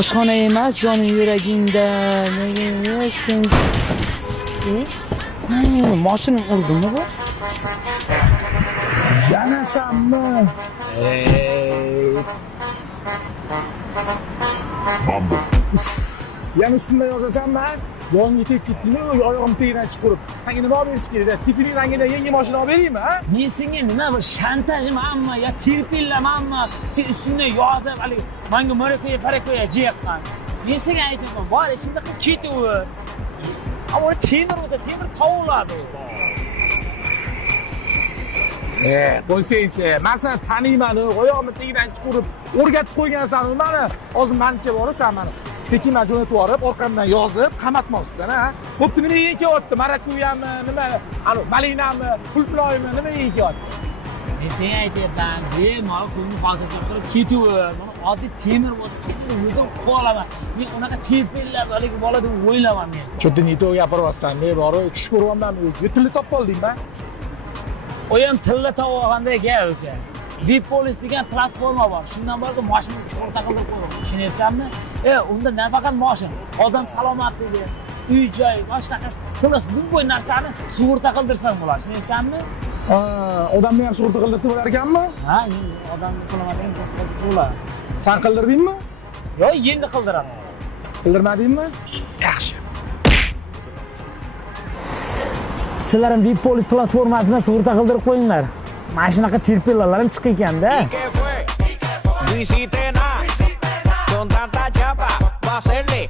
Oshxona emas, joning yuragingda. Nega mashina urdimi bu? Yanasanmi? Bambu. Yana ustimda yozasanmi? Yonga tegib ketdingmi? Oyog'im tegidan chiqib. Senga nima olib berish kerak? Tifli rangida yangi mashina olib beraymi, ha? Men senga nima bu shantajmi hamma, yo terpillamammi? Sen ustingda yozib, hali menga marakoya, parakoya jiyaqqan. Men senga aytaman, bor ishingda qilib ketaver. Ammo temir bo'lsa, temir tovuladi. Qo'ysangchi, men seni taniyman, oyog'imni tegidan chiqarib, o'rgatib qo'ygansan meni. Hozir menicha borasan meni. Sekin jo'natib yuborib, orqamdan yozib, qamatmoqchisan, ha? Bo'pti, nima yeyapti? Marakoyami, nima? Ana, malinami, pulploymi, nima yeyapti? Men senga aytayapman, bemalol qo'yni xotirjam qilib ketaver. Mana oddiy temir bo'lsa, o'zim qo'laman. Men unaqa terpillab, haligi bola deb o'ylaman men. Cho'tta nito gapiryapsan, men bori tush ko'ryapmanmi? Tilla topib oldingmi, ha? O ham tilla topib olganda gap uka. Vipolis degan platforma bor. Shundan borib mashinani sug'urta qildirib qo'ydim. Tushunyapsanmi? Unda nafaqat mashina, odam salomatligi, uy-joy, boshqa xullas bu narsani sug'urta qildirsan bo'ladi. Tushunyapsanmi? Odamni ham sug'urta qildirsa bo'lar ekanmi? Ha, odamni salomatligini saqlasa bo'ladi. Sen qildirdingmi? Yo'q, endi qildiraman. Qildirmadingmi? Yaxshi. Sizlar ham Vipolis platformasidan sug'urta qildirib qo'yinglar. Mana shunaqa terpillar ham chiq ekanda. Con tanta chapa, va a hacerle